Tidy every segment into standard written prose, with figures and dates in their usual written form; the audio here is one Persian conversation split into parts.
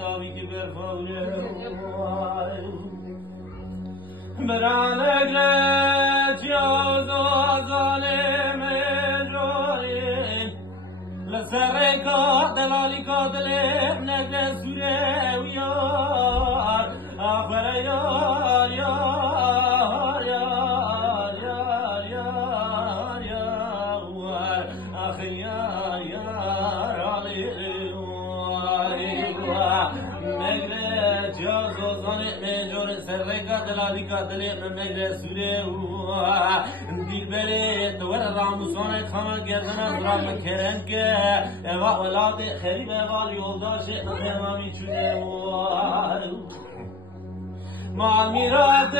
تابی که برفاونه برانه جاز و ظالم جوین لسرکا دلالی کا دلم نگه سوره و یار آخر یار یار یار یار یار یار آخر یار یار علی مگره جاز و ظالم جوین سرکا دلالی کا دلم نگه سوره و دیلبری دور راموسان خانه گردن درام کرن که اوا اولاد خریب اول یولداش نظامی چونه مال میراد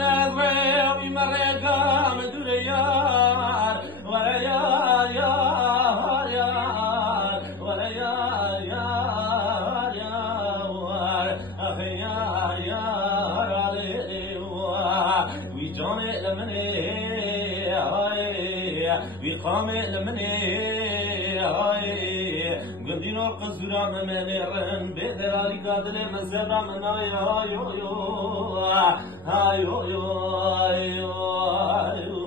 نظر و مرگام دور یار ور یار یار یار ور یار یار یار اخ یار یار علی وی جان لمنه وی خامل منی قدين القزرة من رم بدراري قادل مزرع من هاي هاي هاي هاي هاي هاي